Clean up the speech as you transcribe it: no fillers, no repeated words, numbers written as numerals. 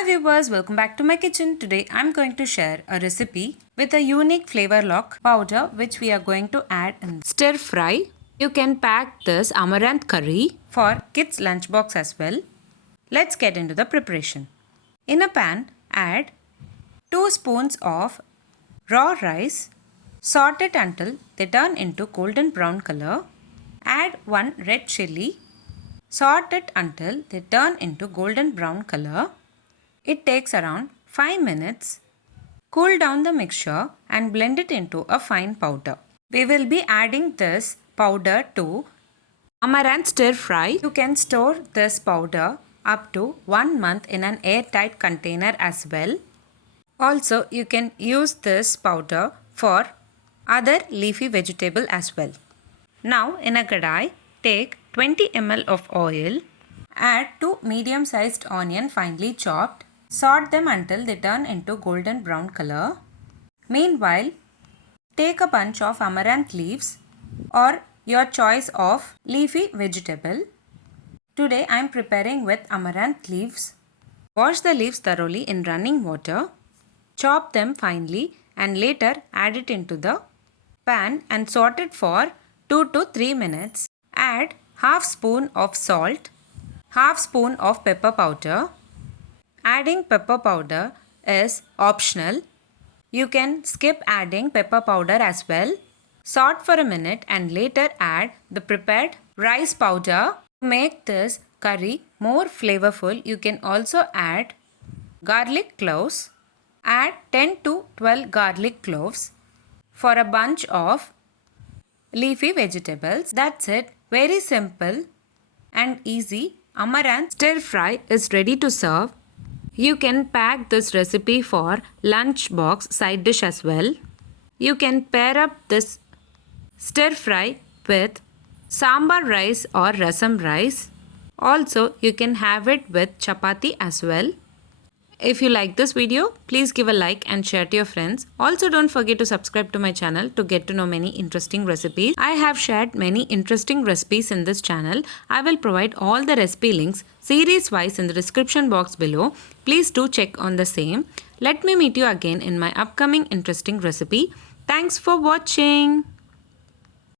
Hi viewers, welcome back to my kitchen. Today I'm going to share a recipe with a unique flavor lock powder which we are going to add in stir fry. You can pack this amaranth curry for kids lunchbox as well. Let's get into the preparation. In a pan, add 2 spoons of raw rice. Saute it until they turn into golden brown color. Add 1 red chili. Saute it until they turn into golden brown color. It takes around 5 minutes. Cool down the mixture and blend it into a fine powder. We will be adding this powder to Amaranth Stir fry. You can store this powder up to 1 month in an airtight container as well. Also, you can use this powder for other leafy vegetable as well. Now, in a kadai, take 20 ml of oil. Add 2 medium-sized onion finely chopped. Saute them until they turn into golden brown color. Meanwhile, take a bunch of amaranth leaves or your choice of leafy vegetable. Today I am preparing with amaranth leaves. Wash the leaves thoroughly in running water. Chop them finely and later add it into the pan and saute it for 2 to 3 minutes. Add half spoon of salt, half spoon of pepper powder. Adding pepper powder is optional. You can skip adding pepper powder as well. Saute for a minute and later add the prepared rice powder. To make this curry more flavorful, you can also add garlic cloves. Add 10 to 12 garlic cloves for a bunch of leafy vegetables. That's it. Very simple and easy. Amaranth stir fry is ready to serve. You can pack this recipe for lunchbox side dish as well. You can pair up this stir fry with sambar rice or rasam rice. Also, you can have it with chapati as well. If you like this video, please give a like and share to your friends. Also, don't forget to subscribe to my channel to get to know many interesting recipes. I have shared many interesting recipes in this channel. I will provide all the recipe links series wise in the description box below. Please do check on the same. Let me meet you again in my upcoming interesting recipe. Thanks for watching.